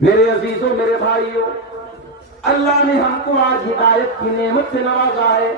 میرے عزیزوں، میرے بھائیوں، اللہ نے ہم کو آج ہدایت کی نعمت سے نوازا ہے،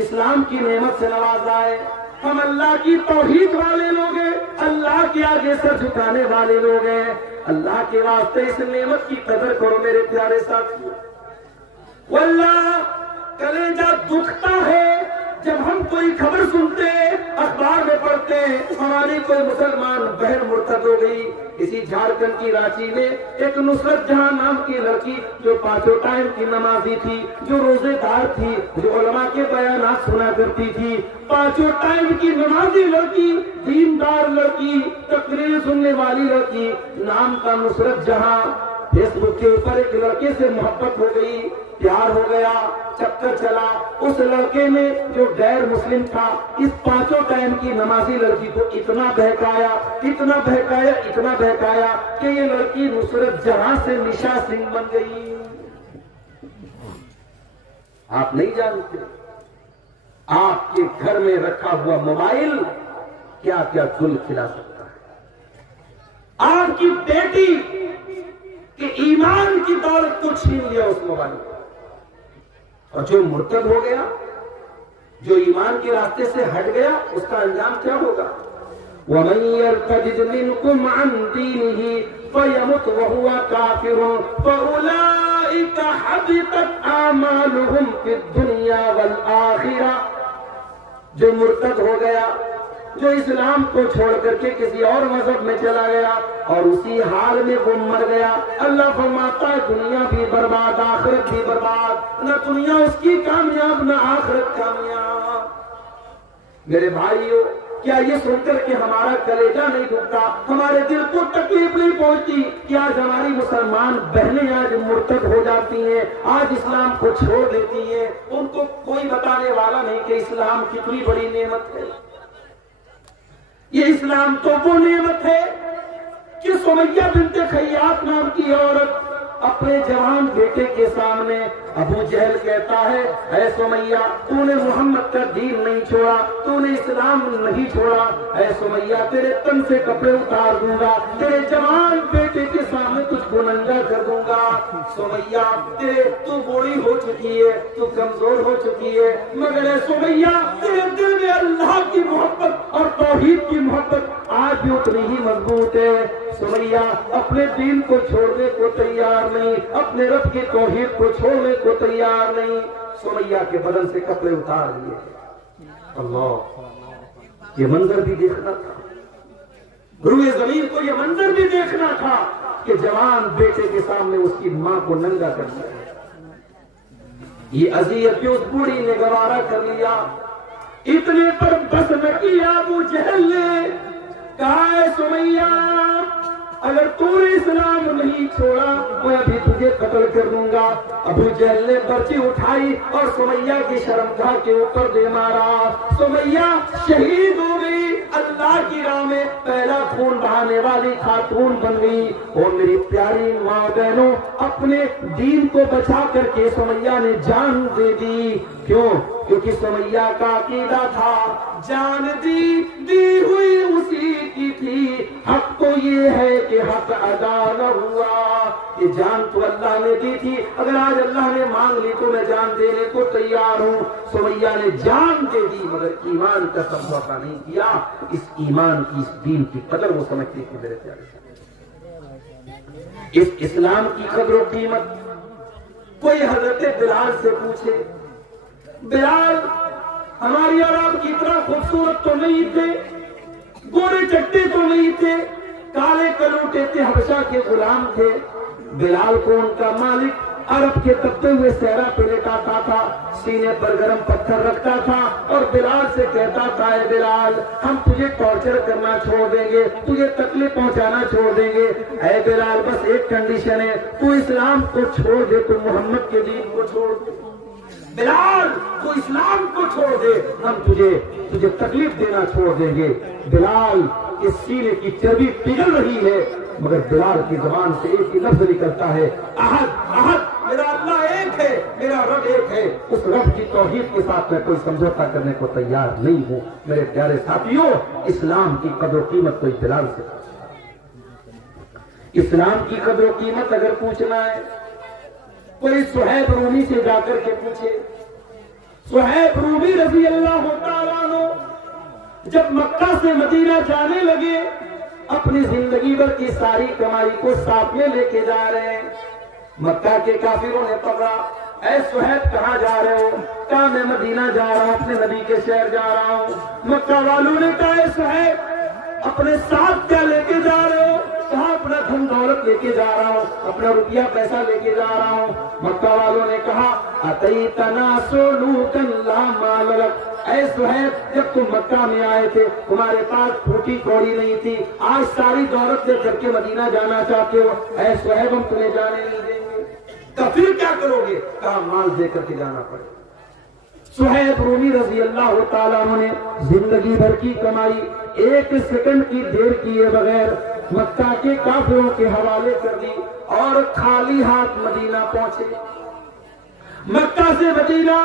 اسلام کی نعمت سے نوازا ہے۔ ہم اللہ کی توحید والے لوگ ہیں، اللہ کے آگے سر جھکانے والے لوگ ہیں۔ اللہ کے واسطے اس نعمت کی قدر کرو میرے پیارے ساتھیوں۔ واللہ کلیجہ دکھتا ہے جب ہم کوئی خبر سنتے، اخبار میں پڑھتے ہیں ہماری کوئی مسلمان بہن مرتد ہو گئی۔ اسی جھارکھنڈ کی رانچی میں ایک نصرت جہاں نام کی لڑکی جو 5 ٹائم کی نمازی تھی، جو روزے دار تھی، جو علماء کے بیانات سنا کرتی تھی، 5 ٹائم کی نمازی لڑکی، دیندار لڑکی، تقریر سننے والی لڑکی، نام کا نصرت جہاں، فیس بک کے اوپر ایک لڑکے سے محبت ہو گئی، پیار ہو گیا، چکر چلا۔ اس لڑکے نے جو غیر مسلم تھا اس 5 ٹائم کی نمازی لڑکی کو اتنا بہکایا، اتنا بہکایا، اتنا بہکایا کہ یہ لڑکی نصرت جہاں سے نشا سنگھ بن گئی۔ آپ نہیں جانتے آپ کے گھر میں رکھا ہوا موبائل کیا کیا گل کھلا سکتا ہے۔ آپ کی بیٹی کہ ایمان کی دولت کو چھین لیا اس موبائل کو، اور جو مرتد ہو گیا، جو ایمان کے راستے سے ہٹ گیا، اس کا انجام کیا ہوگا؟ وَمَن يَرْتَدِدْ مِنْكُمْ عَنْ دِينِهِ فَيَمُتْ وَهُوَ كَافِرٌ فَأُولَئِكَ حَبِطَتْ أَعْمَالُهُمْ فِي الدُّنْيَا وَالْآخِرَةِ، جو مرتد ہو گیا، جو اسلام کو چھوڑ کر کے کسی اور مذہب میں چلا گیا اور اسی حال میں وہ مر گیا، اللہ فرماتا ہے دنیا بھی برباد، آخرت بھی برباد، نہ دنیا اس کی کامیاب نہ آخرت کامیاب۔ میرے بھائیوں، کیا یہ سن کر کے ہمارا کلیجہ نہیں دکھتا، ہمارے دل کو تکلیف نہیں پہنچتی کہ آج ہماری مسلمان بہنیں آج مرتد ہو جاتی ہیں، آج اسلام کو چھوڑ دیتی ہیں، ان کو کوئی بتانے والا نہیں کہ اسلام کتنی بڑی نعمت ہے۔ یہ اسلام تو وہ نعمت ہے کہ سمیہ بنت خیاط نام کی عورت اپنے جوان بیٹے کے سامنے ابو جہل کہتا ہے، اے سمیہ تو نے محمد کا دین نہیں چھوڑا، تو نے اسلام نہیں چھوڑا، اے سمیہ تیرے تن سے کپڑے اتار دوں گا، تیرے جوان بیٹے کے سامنے تجھ کو ننگا کر دوں گا۔ سمیہ تو بوڑھی ہو چکی ہے، تو کمزور ہو چکی ہے، مگر اے سمیہ تیرے دل میں اللہ کی محبت اور توحید کی محبت آج بھی اتنی ہی مضبوط ہے۔ سمیہ اپنے دین کو چھوڑنے کو تیار نہیں، اپنے رب کی توحید کو چھوڑنے کو تیار نہیں۔ سمیہ کے بدن سے کپڑے اتار لیے۔ اللہ، یہ منظر بھی دیکھنا تھا، روئے زمین کو یہ منظر بھی دیکھنا تھا کہ جوان بیٹے کے سامنے اس کی ماں کو ننگا کر دیا۔ یہ اذیت جو اس بوڑھی نے گوارا کر لیا، اتنے پر بس نہ کیا ابو جہل نے کہا، اے سمیہ اگر تو نے اسلام نہیں چھوڑا میں ابھی تجھے قتل کر دوں گا۔ ابو جہل نے برچی اٹھائی اور سمیہ کی شرمگاہ کے اوپر دے مارا، سمیہ شہید ہو گئی، اللہ کی راہ میں پہلا خون بہانے والی خاتون بن گئی۔ اور میری پیاری ماں بہنوں، اپنے دین کو بچا کر کے سمیہ نے جان دے دی۔ کیوں؟ کیونکہ سمیہ کا عقیدہ تھا جان دی ہوئی اسی کی تھی، حق تو یہ ہے کہ حق ادا نہ ہوا۔ یہ جان تو اللہ نے دی تھی، اگر آج اللہ نے مانگ لی تو میں جان دینے کو تیار ہوں۔ سمیہ نے جان دے دی مگر ایمان کا سمجھوتا نہیں کیا۔ اس ایمان کی، اس دین کی قدر وہ سمجھتی تھی میرے پیارے، اس اسلام کی قدر و قیمت۔ کوئی حضرت بلال سے پوچھے، بلال ہماری اور آپ کی طرح خوبصورت تو نہیں تھے، گورے چٹے تو نہیں تھے، کالے کلوٹے تھے، حبشہ کے غلام تھے۔ بلال کو ان کا مالک عرب کے تپتے ہوئے صحرا پہ لٹاتا تھا، سینے پر گرم پتھر رکھتا تھا اور بلال سے کہتا تھا، اے بلال ہم تجھے ٹارچر کرنا چھوڑ دیں گے، تجھے تکلیف پہنچانا چھوڑ دیں گے، اے بلال بس ایک کنڈیشن ہے، تو اسلام کو چھوڑ دے، تو محمد کے دین کو چھوڑ دے۔ بلال تو اسلام کو چھوڑ دے، ہم تجھے تکلیف دینا چھوڑ دیں گے۔ بلال کے سینے کی چربی پگھل رہی ہے مگر بلال کی زبان سے ایک ہی لفظ نکلتا ہے، احد احد، میرا اللہ ایک ہے، میرا رب ایک ہے۔ اس رب کی توحید کے ساتھ میں کوئی سمجھوتا کرنے کو تیار نہیں ہوں۔ میرے پیارے ساتھیوں، اسلام کی قدر و قیمت کوئی بلال سے، اسلام کی قدر و قیمت اگر پوچھنا ہے کوئی صہیب رومی سے جا کر کے پوچھے. صہیب رومی رضی اللہ تعالیٰ عنہ جب مکہ سے مدینہ جانے لگے اپنی زندگی بھر کی ساری کمائی کو ساتھ میں لے کے جا رہے ہیں. مکہ کے کافروں نے پکڑا, اے صہیب کہاں جا رہے ہو؟ کہا میں مدینہ جا رہا ہوں, اپنے نبی کے شہر جا رہا ہوں. مکہ والوں نے کہا اے صہیب اپنے ساتھ کیا لے کے جا رہے ہو؟ کہا اپنا دھن دولت لے کے جا رہا ہوں, اپنا روپیہ پیسہ لے کے جا رہا ہوں. مکہ والوں نے کہا اتیتنا سلوکا لا مال لک, اے صہیب جب تم مکہ میں آئے تھے تمہارے پاس پھوٹی کوڑی نہیں تھی, آج ساری دولت لے کر کے مدینہ جانا چاہتے ہو, اے صہیب ہم تمہیں جانے نہیں دیں گے. تو پھر کیا کرو گے؟ کہا مال دے کر کے جانا پڑے. صہیب رومی رضی اللہ تعالیٰ عنہ نے زندگی بھر کی کمائی ایک سیکنڈ کی دیر کیے بغیر مکہ کے کافروں کے حوالے کر دی اور خالی ہاتھ مدینہ پہنچے. مکہ سے مدینہ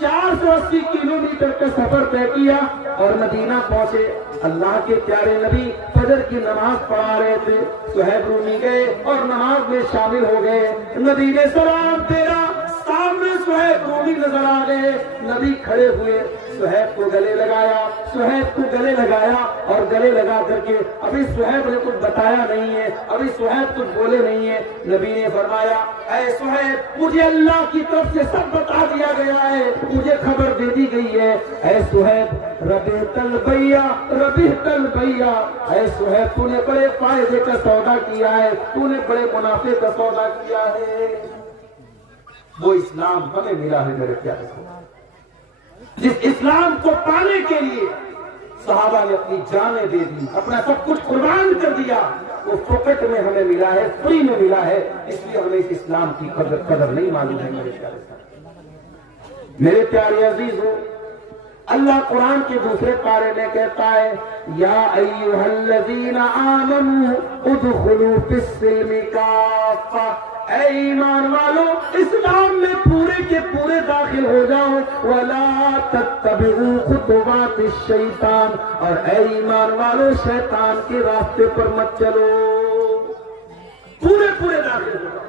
480 کلومیٹر کا سفر طے کیا اور مدینہ پہنچے. اللہ کے پیارے نبی فجر کی نماز پڑھا رہے تھے. صہیب رومی گئے اور نماز میں شامل ہو گئے. نبی نے سلام پھیرا, سامنے صہیب رومی نظر آ گئے. نبی کھڑے ہوئے, صہیب کو گلے لگایا, صہیب کو گلے لگایا اور گلے لگا کر کے ابھی صہیب نے کچھ بتایا نہیں ہے, ابھی صہیب کچھ بولے نہیں ہے. نبی نے فرمایا اے صہیب مجھے اللہ کی طرف سے سب بتا دیا گیا ہے, مجھے خبر دے دی گئی ہے. اے صہیب ربحت البیع ربحت البیع, اے صہیب تو نے بڑے فائدے کا سودا کیا ہے, تو نے بڑے منافع کا سودا کیا ہے. وہ اسلام ہمیں ملا ہے میرے پیارے کو, جس اسلام کو پانے کے لیے صحابہ نے اپنی جانیں دے دی, اپنا سب کچھ قربان کر دیا. وہ فوکٹ میں ہمیں ملا ہے, فری میں ملا ہے, اس لیے ہمیں اس اسلام کی قدر نہیں معلوم ہے میرے پیارے صاحب. میرے پیارے عزیزو, اللہ قرآن کے دوسرے پارے میں کہتا ہے یا ایھا الذین آمنوا ادخلوا فی السلم کافہ, اے ایمان والو اسلام میں پورے کے پورے داخل ہو جاؤ. ولا تتبعوا خطوات الشیطان, اور اے ایمان والو شیطان کے راستے پر مت چلو. پورے داخل ہو جاؤ.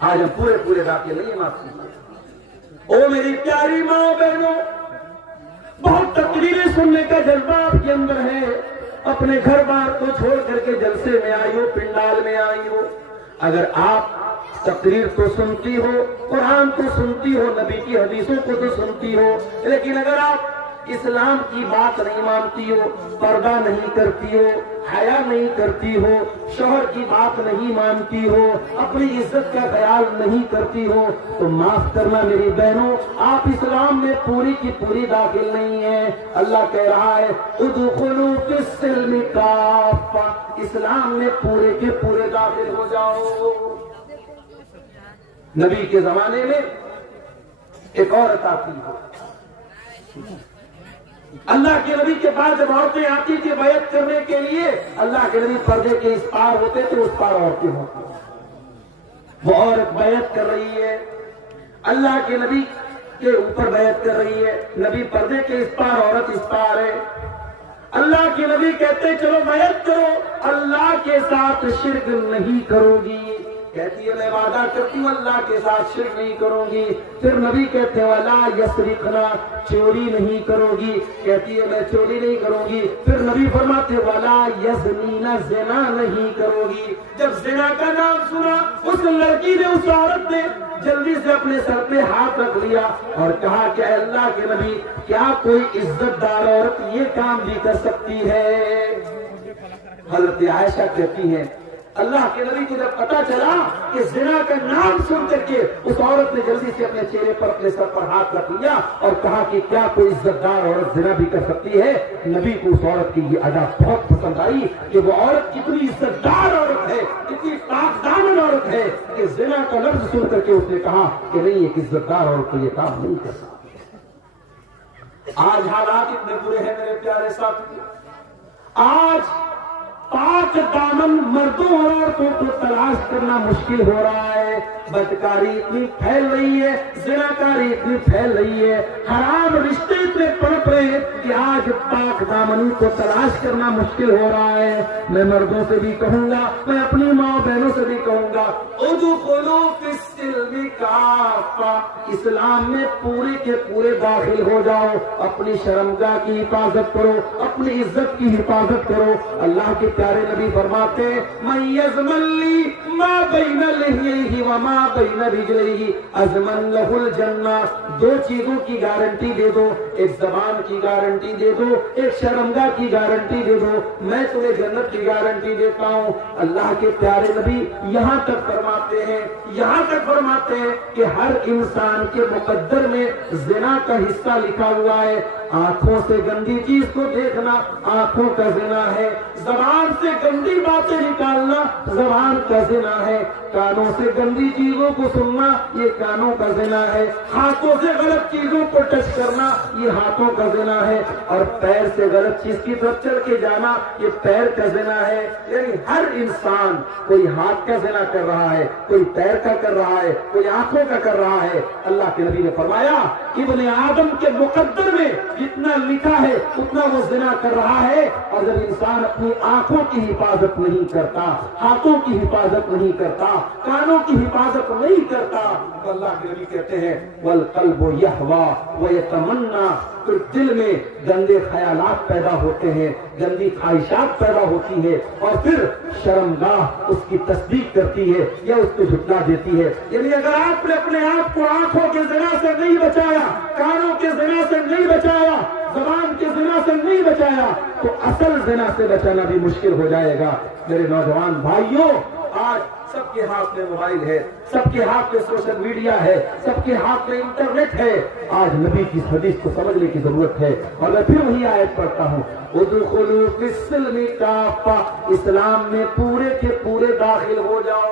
آج ہم پورے داخل نہیں معافی. او میری پیاری ماں بہنوں, بہت تقریریں سننے کا جذبہ آپ کے اندر ہے. اپنے گھر بار کو چھوڑ کر کے جلسے میں آئی ہو, پنڈال میں آئی ہو. اگر آپ تقریر تو سنتی ہو, قرآن تو سنتی ہو, نبی کی حدیثوں کو تو سنتی ہو, لیکن اگر آپ اسلام کی بات نہیں مانتی ہو, پردہ نہیں کرتی ہو, حیا نہیں کرتی ہو, شوہر کی بات نہیں مانتی ہو, اپنی عزت کا خیال نہیں کرتی ہو, تو معاف کرنا میری بہنوں, آپ اسلام میں پوری کی پوری داخل نہیں ہیں. اللہ کہہ رہا ہے ادخلوا فی السلم کافہ, اسلام میں پورے کے پورے داخل ہو جاؤ. نبی کے زمانے میں ایک عورت آتی ہے. اللہ کے نبی کے پاس جب عورتیں آتی تھی بیعت کرنے کے لیے, اللہ کے نبی پردے کے اس پار ہوتے تھے, اس پار عورتیں ہوتی. وہ عورت بیعت کر رہی ہے, اللہ کے نبی کے اوپر بیعت کر رہی ہے. نبی پردے کے اس پار, عورت اس پار ہے. اللہ کے نبی کہتے چلو بیعت کرو, اللہ کے ساتھ شرک نہیں کرو گی. کہتی ہے میں وعدہ کرتی ہوں اللہ کے ساتھ شرک نہیں کروں گی. پھر نبی کہتے ہیں ولا یسرقنا, چوری نہیں کرو گی. کہتی ہے میں چوری نہیں کروں گی. پھر نبی فرماتے ولا یزنین, زنا نہیں کرو گی. جب زنا کا نام سنا اس لڑکی نے, اس عورت نے جلدی سے اپنے سر پہ ہاتھ رکھ لیا اور کہا کہ اے اللہ کے نبی کیا کوئی عزت دار عورت یہ کام بھی کر سکتی ہے؟ حضرت عائشہ کہتی ہیں اللہ کے نبی کو جب پتا چلا کہ زنا کا نام سن کر کے اس عورت نے جلدی سے اپنے چہرے پر, اپنے سر پر ہاتھ رکھ لیا اور کہا کہ کیا کوئی عزت دار عورت زنا بھی کر سکتی ہے؟ نبی کو اس عورت کی یہ ادا بہت پسند آئی کہ وہ عورت کتنی عزت دار عورت ہے, کتنی پاک دامن عورت ہے کہ زنا کا لفظ سن کر کے اس نے کہا کہ نہیں, ایک عزت دار عورت کو یہ کام نہیں کر سکتی. آج حالات اتنے برے ہیں میرے پیارے ساتھی. آج پاک دامن مردوں اور عورتوں کو تلاش کرنا مشکل ہو رہا ہے. بدکاری اتنی پھیل رہی ہے, زناکاری اتنی پھیل رہی ہے, حرام رشتے اتنے پڑپ رہے ہیں کہ آج پاک دامنی کو تلاش کرنا مشکل ہو رہا ہے. میں مردوں سے بھی کہوں گا, میں اپنی ماں بہنوں سے بھی کہوں گا, ادخلوا فی السلم کافہ, اسلام میں پورے کے پورے داخل ہو جاؤ. اپنی شرمگاہ کی حفاظت کرو, اپنی عزت کی حفاظت کرو. اللہ کے پیارے نبی فرماتے ہیں, من یضمن لی ما بین لحیہ وما بین رجلیہ اضمن لہ الجنہ. دو چیزوں کی گارنٹی دے دو, ایک زبان کی گارنٹی دے دو, ایک شرمگاہ کی گارنٹی دے دو, میں تمہیں جنت کی گارنٹی دیتا ہوں. اللہ کے پیارے نبی یہاں تک فرماتے ہیں کہ ہر انسان کے مقدر میں زنا کا حصہ لکھا ہوا ہے. آنکھوں سے گندی چیز کو دیکھنا آنکھوں کا زنا ہے, زبان سے گندی باتیں نکالنا زبان کا زنا ہے, کانوں سے گندی چیزوں کو سننا یہ کانوں کا زنا ہے, ہاتھوں سے غلط چیزوں کو ٹچ کرنا یہ ہاتھوں کا زنا ہے, اور پیر سے غلط چیز کی طرف چل کے جانا یہ پیر کا زنا ہے. یعنی ہر انسان کوئی ہاتھ کا زنا کر رہا ہے, کوئی پیر کا کر رہا ہے, کوئی آنکھوں کا کر رہا ہے. اللہ کے نبی نے فرمایا ابن آدم کے مقدر میں جتنا لکھا ہے اتنا وہ زنا کر رہا ہے. اور جب انسان اپنی آنکھوں کی حفاظت نہیں کرتا, ہاتھوں کی حفاظت نہیں کرتا, کانوں کی حفاظت نہیں کرتا, تو اللہ کے نبی کہتے ہیں والقلب یہوا ویتمنا, پھر دل میں گندے خیالات پیدا ہوتے ہیں, گندی خواہشات پیدا ہوتی ہے, اور پھر شرمگاہ اس کی تصدیق کرتی ہے یا اس کو جھٹلا دیتی ہے. یعنی اگر آپ نے اپنے آپ کو آنکھوں کے زنا سے نہیں بچایا, کانوں کے زنا سے نہیں بچایا, زبان کے زنا سے نہیں بچایا, تو اصل زنا سے بچانا بھی مشکل ہو جائے گا. میرے نوجوان بھائیوں, آج سب کے ہاتھ میں موبائل ہے, سب کے ہاتھ میں سوشل میڈیا ہے, سب کے ہاتھ میں انٹرنیٹ ہے. آج نبی کی حدیث کو سمجھنے کی ضرورت ہے. اور میں پھر وہی آیت پڑھتا ہوں, ادخلوا فی السلم کافہ, اسلام میں پورے کے پورے داخل ہو جاؤ.